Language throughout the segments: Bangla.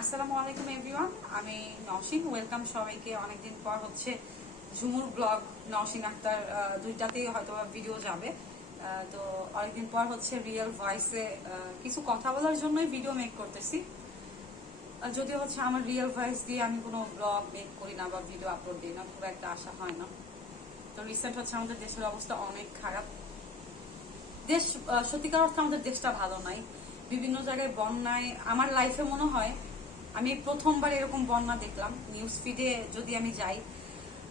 আসসালামু আলাইকুম এভরিওয়ান, আমি নওশিন। ওয়েলকাম সবাইকে। অনেকদিন পর হচ্ছে ঝুমুর ব্লগ, নওশিন আক্তার দুইটাতেই হয়তো ভিডিও যাবে। তো অনেকদিন পর হচ্ছে রিয়েল ভয়েসে কিছু কথা বলার জন্যই ভিডিও মেক করতেছি। যদিও হচ্ছে আমার রিয়েল ভয়েস দিয়ে আমি কোনো ব্লগ মেক করি না বা ভিডিও আপলোড দিই না, খুব একটা আশা হয় না। তো রিসেন্ট হচ্ছে আমাদের দেশের অবস্থা অনেক খারাপ। দেশ সত্যিকার অর্থে আমাদের দেশটা ভালো নাই। বিভিন্ন জায়গায় বন্যায় আমার লাইফে মনে হয় আমি প্রথমবার এরকম বন্যা দেখলাম। নিউজ ফিডে যদি আমি যাই,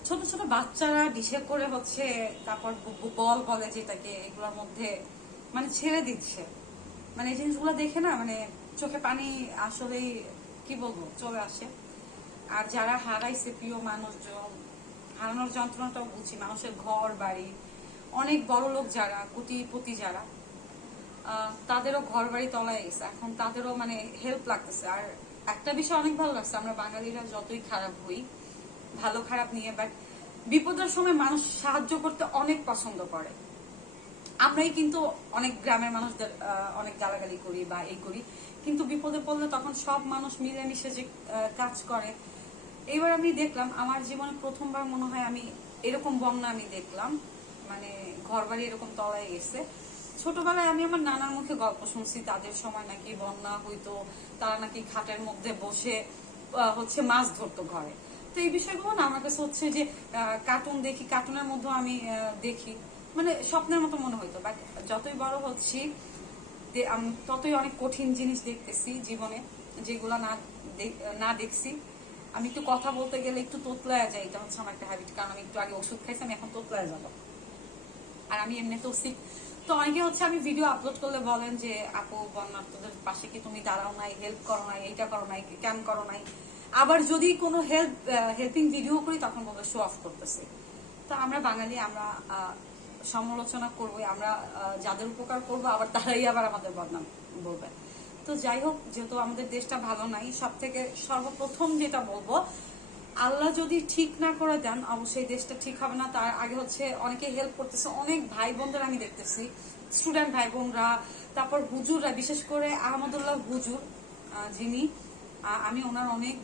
ছোট ছোট বাচ্চারা ডিশে করে হচ্ছে, তারপর বল বলে যেটাকে, এগুলোর মধ্যে মানে ছেড়ে দিচ্ছে। মানে এই জিনিসগুলো দেখে না, মানে চোখে পানি আসলেই কি বলবো চলে আসে। আর যারা হারাইছে প্রিয় মানুষজন, হারানোর যন্ত্রণাটাও বুঝি। মানুষের ঘর বাড়ি, অনেক বড় লোক যারা, কোটিপতি যারা, তাদেরও ঘর বাড়ি তলায় গেছে। এখন তাদেরও মানে হেল্প লাগতেছে। আর একটা বিষয় অনেক ভালো লাগছে, আমরা বাঙালিরা যতই খারাপ হই, ভালো খারাপ নিয়ে, বাট বিপদের সময় মানুষ সাহায্য করতে অনেক পছন্দ করে। আমরাই কিন্তু অনেক গ্রামের মানুষদের অনেক গালাগালি করি বা এই করি, কিন্তু বিপদে পড়লে তখন সব মানুষ মিলেমিশে যে কাজ করে। এইবার আমি দেখলাম আমার জীবনে প্রথমবার মনে হয় আমি এরকম বন্যা আমি দেখলাম। মানে ঘর বাড়ি এরকম তলায় গেছে। ছোটবেলায় আমি আমার নানার মুখে গল্প শুনছি, তাদের সময় নাকি বন্যা হইতো, তারা নাকি খাটের মধ্যে বসে হচ্ছে মাছ ধরতো ঘরে। তো এই বিষয়গুলো না আমার কাছে হচ্ছে যে কার্টুন দেখি, কার্টুনের মধ্যে আমি দেখি, মানে স্বপ্নের মতো মনে হইতো। বাট যতই বড় হচ্ছি ততই অনেক কঠিন জিনিস দেখতেছি জীবনে, যেগুলো না দেখছি। আমি একটু কথা বলতে গেলে একটু তোতলায় যাই, এটা হচ্ছে আমার একটা হ্যাবিট। কারণ আমি একটু আগে ওষুধ খাইছি, আমি এখন তোতলায় যাবো। আর আমি এমনিতেও শিখ। তো অনেকে হচ্ছে আমি ভিডিও আপলোড করলে বলেন যে আপু বন্যার্থদের পাশে কি তুমি দাঁড়াও নাই, হেল্প করো নাই, এইটা করো নাই, কেন করো নাই। আবার যদি কোনো হেল্পিং ভিডিও করি তখন বলবে শো অফ করতেছে। তো আমরা বাঙালি, আমরা সমালোচনা করবো, আমরা যাদের উপকার করবো আবার তারাই আবার আমাদের বদনাম বলবে। তো যাই হোক, যেহেতু আমাদের দেশটা ভালো নাই, সব থেকে সর্বপ্রথম যেটা বলবো, আল্লাহ যদি ঠিক না করে দেন অবশ্যই দেশটা ঠিক হবে না। তার আগে হচ্ছে অনেকে হেল্প করতেছে, অনেক ভাই বোনদের আমি দেখতেছি, স্টুডেন্ট ভাই বোনরা, তারপর হুজুররা, বিশেষ করে আহমদুল্লাহ হুজুর, যিনি আমি ওনার অনেক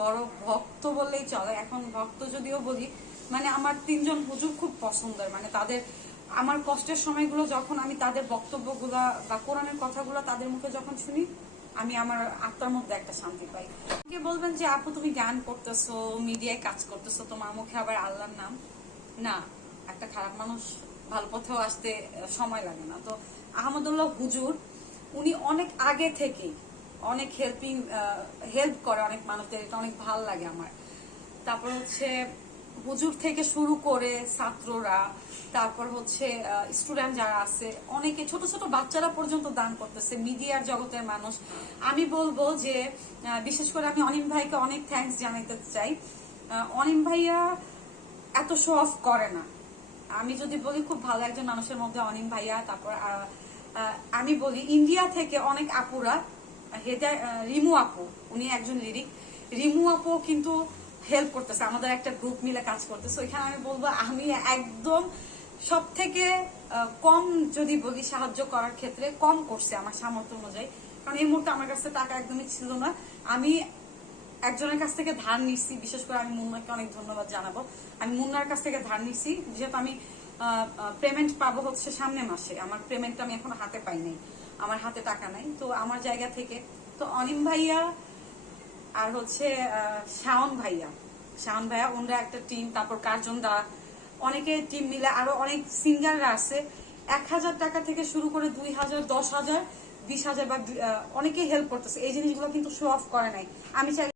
বড় ভক্ত বললেই চলে। এখন ভক্ত যদিও বলি, মানে আমার 3জন হুজুর খুব পছন্দের। মানে তাদের আমার কষ্টের সময়গুলো যখন আমি তাদের বক্তব্যগুলা বা কোরআনের কথাগুলো তাদের মুখে যখন শুনি, আমি আমার আত্মার মধ্যে একটা শান্তি পাই। কে বলবেন যে আপু তুমি গান করতেছো, মিডিয়ায় কাজ করতেছো, তোমার মুখে আবার আল্লাহর নাম। না, একটা খারাপ মানুষ ভালো পথেও আসতে সময় লাগে না। তো আহমদুল্লাহ হুজুর, উনি অনেক আগে থেকেই অনেক হেল্প করে অনেক মানুষদের, এটা অনেক ভালো লাগে আমার। তারপর হচ্ছে হুজুর থেকে শুরু করে ছাত্ররা, তারপর হচ্ছে স্টুডেন্ট যারা আছে, অনেকে ছোট ছোট বাচ্চারা পর্যন্ত দান করতেছে, মিডিয়ার জগতের মানুষ। আমি বলবো যে বিশেষ করে আমি অনিম ভাইকে অনেক থ্যাঙ্কস জানাতে চাই। অনিম ভাইয়া এত শো অফ করে না। আমি যদি বলি খুব ভালো একজন মানুষের মধ্যে অনিম ভাইয়া। তারপর আমি বলি ইন্ডিয়া থেকে অনেক আপুরা, রিমু আপু, উনি একজন লিরিক, রিমু আপু কিন্তু হেল্প করতেছে, আমাদের একটা গ্রুপ মিলে কাজ করতেছে। ওইখানে আমি বলবো আমি একদম সব থেকে কম যদি বলি সাহায্য করার ক্ষেত্রে কম করছে আমার সামর্থ্য অনুযায়ী। কারণ এই মুহূর্তে আমার কাছে টাকা একদমই ছিল না। আমি একজনের কাছ থেকে ধার নিচ্ছি, বিশেষ করে আমি মুন্নাকে অনেক ধন্যবাদ জানাবো। আমি মুন্নার কাছ থেকে ধার নিচ্ছি, যেহেতু আমি পেমেন্ট পাবো হচ্ছে সামনে মাসে। আমার পেমেন্টটা আমি এখনো হাতে পাইনি, আমার হাতে টাকা নাই। তো আমার জায়গা থেকে তো অনিম ভাইয়া আর হচ্ছে শাওন ভাইয়া, ওনারা একটা টিম। তারপর কার্জন দা, অনেকে টিম মিলে, আরো অনেক সিঙ্গাররা আছে। 1000 টাকা থেকে শুরু করে 2000, 10,000, 20,000 বা অনেকে হেল্প করতেছে। এই জিনিসগুলো কিন্তু শো অফ করে নাই। আমি চাই